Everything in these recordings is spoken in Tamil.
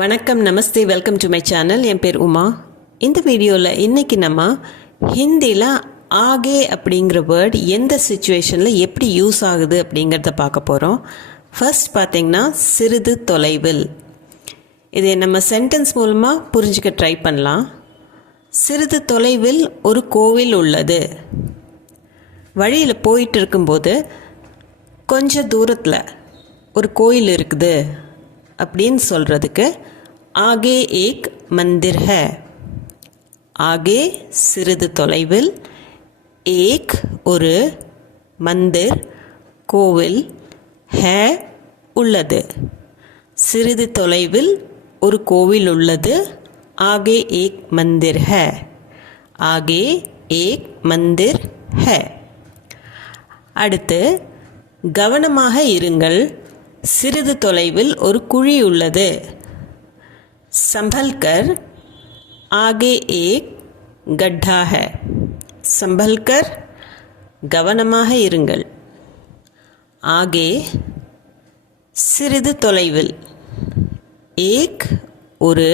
வணக்கம் namaste welcome to my channel என் பேர் உமா. இந்த வீடியோவில் இன்னைக்கு நம்ம ஹிந்தியில் ஆகே அப்படிங்கிற வேர்ட் எந்த சுச்சுவேஷனில் எப்படி யூஸ் ஆகுது அப்படிங்கிறத பார்க்க போகிறோம் ஃபர்ஸ்ட் பார்த்தீங்கன்னா சிறிது தொலைவில். இதை நம்ம சென்டென்ஸ் மூலமாக புரிஞ்சுக்க ட்ரை பண்ணலாம். சிறிது தொலைவில் ஒரு கோவில் உள்ளது. வழியில் போயிட்டு இருக்கும்போது கொஞ்சம் தூரத்தில் ஒரு கோயில் இருக்குது. அப்படின்னு சொல்கிறதுக்கு ஆகே ஏக் மந்திர் ஹ. ஆகே சிறிது தொலைவில் ஏக் ஒரு மந்திர் கோவில் ஹ உள்ளது. சிறிது தொலைவில் ஒரு கோவில் உள்ளது. ஆகே ஏக் மந்திர் ஹ. ஆகே ஏக் மந்திர் ஹ. அடுத்து கவனமாக இருங்கள். சிறிது தொலைவில் ஒரு குழி உள்ளது संभलकर आगे एक गड्ढा है संभलकर கவனமாக இருங்கள் ஆகே சிறிது தொலைவில் ஏக் ஒரு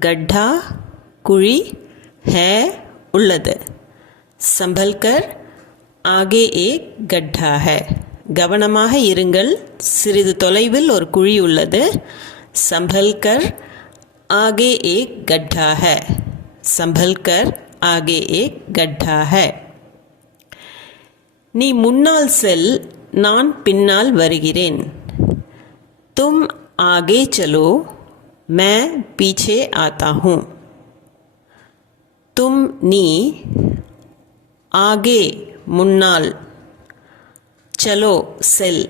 கட்டா குழி ஹே உள்ளது சம்பல்கர் ஆகே ஏக் கட்டா ஹே கவனமாக இருங்கள். சிறிது தொலைவில் ஒரு குழி உள்ளது. சம்பல்கர் ஆகே ஏ கட்டா ஹே சம்பல்கர் ஆகே ஏ கட்டா ஹே நீ முன்னால் செல் நான் பின்னால் வருகிறேன். தும் ஆகே சலோ மே பீச்சே ஆத்தா ஹூ தும் நீ ஆகே முன்னால் चलो செல்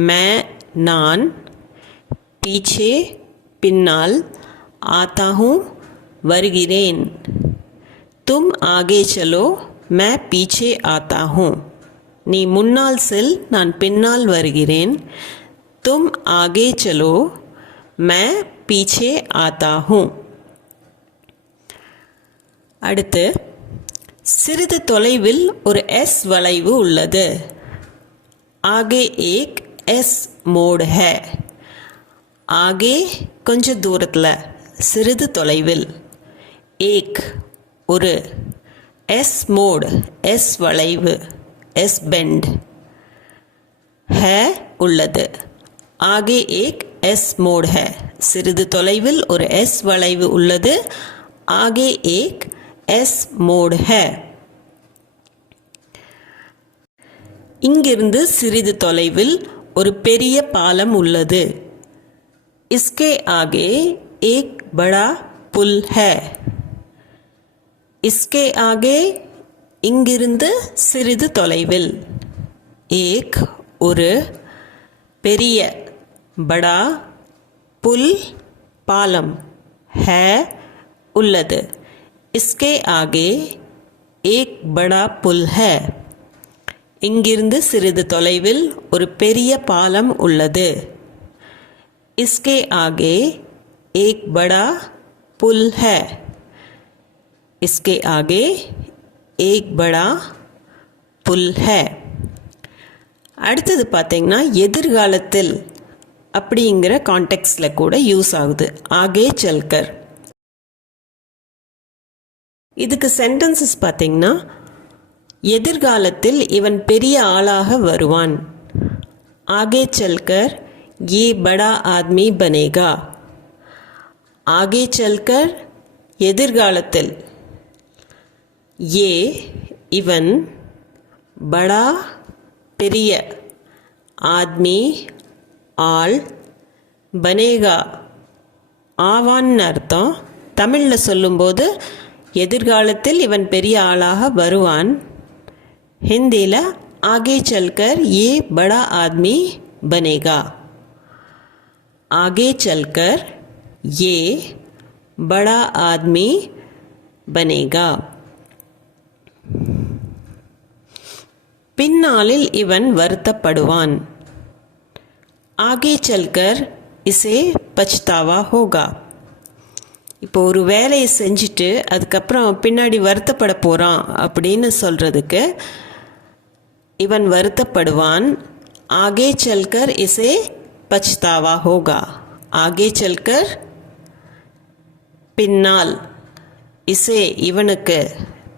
मैं நான் पीछे पिन्नाल आता हूँ வருகிறேன் तुम आगे चलो मैं पीछे आता हूँ நீ முன்னால் செல் நான் பின்னால் வருகிறேன் तुम आगे चलो मैं पीछे आता हूँ அடுத்து சிறிது தொலைவில் ஒரு எஸ் வளைவு உள்ளது ஆகே ஏக் எஸ் மோடு ஹே ஆகே கொஞ்ச தூரத்தில் சிறிது தொலைவில் ஏக் ஒரு எஸ் மோடு எஸ் வளைவு எஸ் பெண்ட் ஹே உள்ளது. ஆகே ஏக் எஸ் மோட் ஹே சிறிது தொலைவில் ஒரு எஸ் வளைவு உள்ளது. ஆகே ஏக் எஸ் மோட் ஹே இங்கிருந்து சிறிது தொலைவில் ஒரு பெரிய பாலம் உள்ளது इसके आगे एक बड़ा पुल है इसके आगे இங்கிருந்து சிறிது தொலைவில் ஏக் ஒரு பெரிய படா புல் பாலம் ஹே உள்ளது इसके आगे एक बड़ा புல் है இங்கிருந்து சிறிது தொலைவில் ஒரு பெரிய பாலம் உள்ளது इसके आगे एक बड़ा पुल है इसके आगे एक बड़ा புல் है அடுத்தது பார்த்தீங்கன்னா எதிர்காலத்தில் அப்படிங்கிற கான்டெக்ட்ஸில் கூட யூஸ் ஆகுது ஆகே செல்கர் இதுக்கு சென்டென்சஸ் பார்த்தீங்கன்னா எதிர்காலத்தில் இவன் பெரிய ஆளாக வருவான். ஆகே சல்கர் ஏ படா ஆத்மி பனேகா. ஆகே சல்கர் எதிர்காலத்தில். ஏ இவன் படா பெரிய ஆத்மி ஆள் பனேகா. ஆவான்னு அர்த்தம். தமிழில் சொல்லும்போது எதிர்காலத்தில் இவன் பெரிய ஆளாக வருவான். ஹிந்தியில் ஆகே चलकर ये बड़ा आदमी बनेगा आगे चलकर ये बड़ा आदमी बनेगा பின்னாளில் இவன் வருத்தப்படுவான் ஆகே செல்கர் இசே பச்தாவா ஹோகா இப்போ ஒரு வேலையை செஞ்சுட்டு அதுக்கப்புறம் பின்னாடி வருத்தப்பட போகிறான் அப்படின்னு சொல்கிறதுக்கு இவன் வருத்தப்படுவான் ஆகே செல்கர் இசே பச்தாவா ஹோகா आगे चलकर பின்னால் இசே இவனுக்கு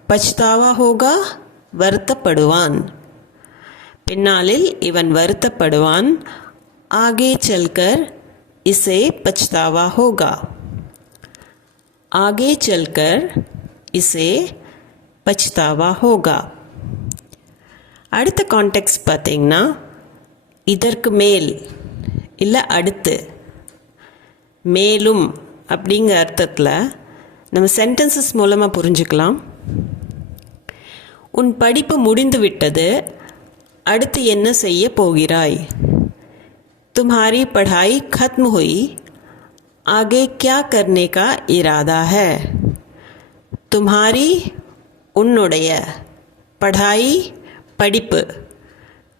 பச்தாவா ஹோகா வருத்தப்படுவான் பின்னாளில் இவன் வருத்தப்படுவான் ஆகே செல்கர் இசே பச்தாவா ஹோகா ஆகே செல்கர் இசே பச்தாவா ஹோகா அடுத்த கான்டெக்ட் பார்த்திங்கன்னா இதற்கு மேல் இல்லை அடுத்து மேலும் அப்படிங்கிற அர்த்தத்தில் நம்ம சென்டென்சஸ் மூலமாக புரிஞ்சுக்கலாம். உன் படிப்பு முடிந்து விட்டது அடுத்து என்ன செய்ய போகிறாய்? तुम्हारी पढ़ाई खत्म हुई आगे क्या करने का इरादा है तुम्हारी उन्नुடைய पढ़ाई படிப்பு.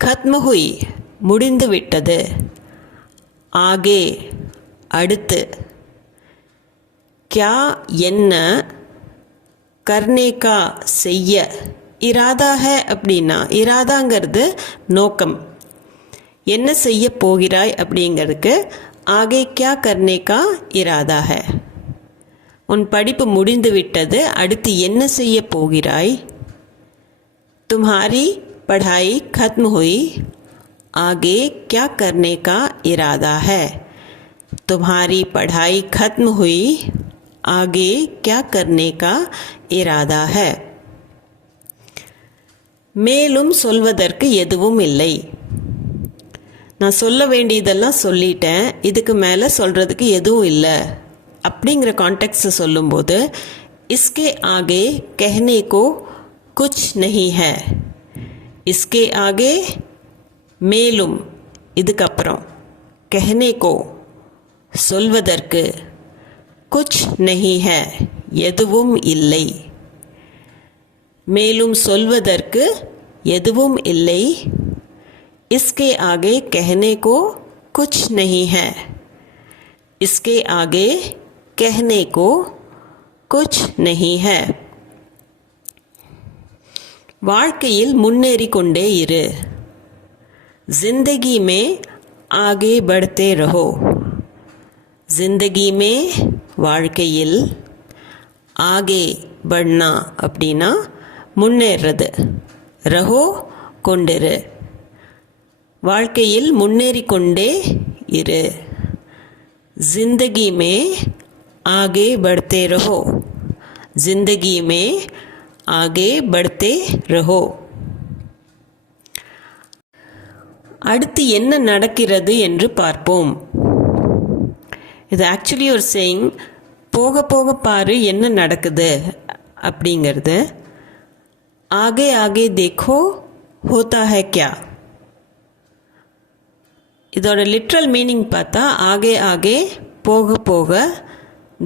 கத்முகுய் முடிந்துவிட்டது. ஆகே அடுத்து. கியா என்ன கர்ணேகா செய்ய? இராதாக அப்படின்னா இராதாங்கிறது நோக்கம். என்ன செய்ய போகிறாய் அப்படிங்கிறதுக்கு ஆகே கியா கர்னேகா இராதாக. உன் படிப்பு முடிந்துவிட்டது அடுத்து என்ன செய்ய போகிறாய்? தும்ஹாரி पढ़ाई खत्म हुई आगे क्या करने का इरादा है तुम्हारी पढ़ाई खत्म हुई आगे क्या करने का इरादा है மேலும் சொல்வதற்கு எதுவும் இல்லை நான் சொல்ல வேண்டியதெல்லாம் சொல்லிட்டேன் இதுக்கு மேலே சொல்கிறதுக்கு எதுவும் இல்லை அப்படிங்கிற கான்டெக்ட்ஸை சொல்லும்போது इसके आगे कहने को कुछ नहीं है इसके आगे மேலும் இதுக்கப்புறம் कहने को சொல்வதற்கு குச் நஹி ஹே எதுவும் இல்லை மேலும் சொல்வதற்கு எதுவும் இல்லை इसके आगे कहने को कुछ नहीं है इसके आगे कहने को कुछ नहीं है வாழ்க்கையில் முன்னேறி கொண்டே இரு जिंदगी में आगे बढ़ते रहो जिंदगी में வாழ்க்கையில் ஆகே பட்னா அப்படின்னா முன்னேறது ரஹோ கொண்டிரு வாழ்க்கையில் முன்னேறி கொண்டே இரு जिंदगी में आगे बढ़ते रहो जिंदगी में आगे बढ़ते रहो அடுத்து என்ன நடக்கிறது என்று பார்ப்போம் இது ஆக்சுவலி ஒரு சேயிங் போக போக பாரு என்ன நடக்குது அப்படிங்கிறது ஆகே ஆகே தேக்கோ ஹோதா ஹே கியா இதோட லிட்ரல் மீனிங் பார்த்தா ஆகே ஆகே போக போக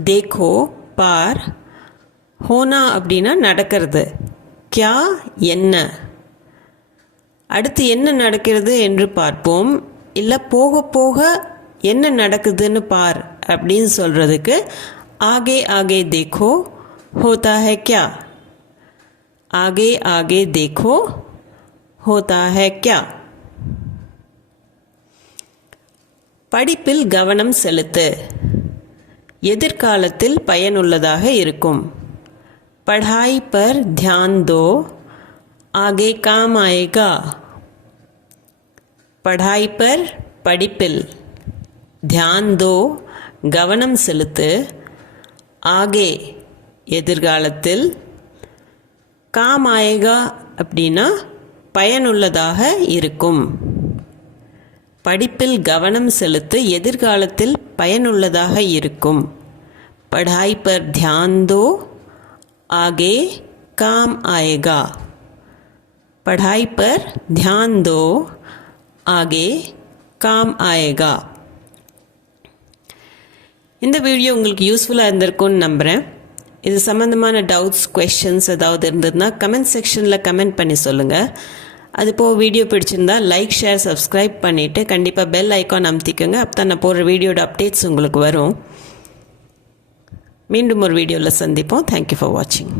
தேக்கோ பார் ஹோனா அப்படின்னா நடக்கிறது. கியா என்ன? அடுத்து என்ன நடக்கிறது என்று பார்ப்போம். இல்லை போக போக என்ன நடக்குதுன்னு பார் அப்படின்னு சொல்கிறதுக்கு ஆகே ஆகே தேக்கோ ஹோதா ஹே கியா? ஆகே ஆகே தேக்கோ ஹோதா ஹே கியா? படிப்பில் கவனம் செலுத்து. எதிர்காலத்தில் பயனுள்ளதாக இருக்கும். पढ़ाई पर ध्यान दो आगे काम आएगा पढ़ाई पर படிப்பில் ध्यान दो கவனம் செலுத்து ஆகே எதிர்காலத்தில் காம் ஆயேகா அப்படின்னா பயனுள்ளதாக இருக்கும் படிப்பில் கவனம் செலுத்து எதிர்காலத்தில் பயனுள்ளதாக இருக்கும் पढ़ाई पर ध्यान दो आगे काम आएगा पढ़ाई पर ध्यान दो आगे काम आएगा இந்த வீடியோ உங்களுக்கு யூஸ்ஃபுல்லாக இருந்திருக்கும்னு நம்புகிறேன் இது சம்மந்தமான டவுட்ஸ் கொஷின்ஸ் ஏதாவது இருந்ததுன்னா கமெண்ட் செக்ஷனில் கமெண்ட் பண்ணி சொல்லுங்கள் அது போக வீடியோ பிடிச்சிருந்தா லைக் ஷேர் சப்ஸ்கிரைப் பண்ணிவிட்டு கண்டிப்பாக பெல் ஐக்கான் அமுத்திக்கோங்க அப்போ தான் நான் போடுற வீடியோட அப்டேட்ஸ் உங்களுக்கு வரும் மீண்டும் ஒரு வீடியோவில் சந்திப்போம். தேங்க்யூ ஃபார் வாட்சிங்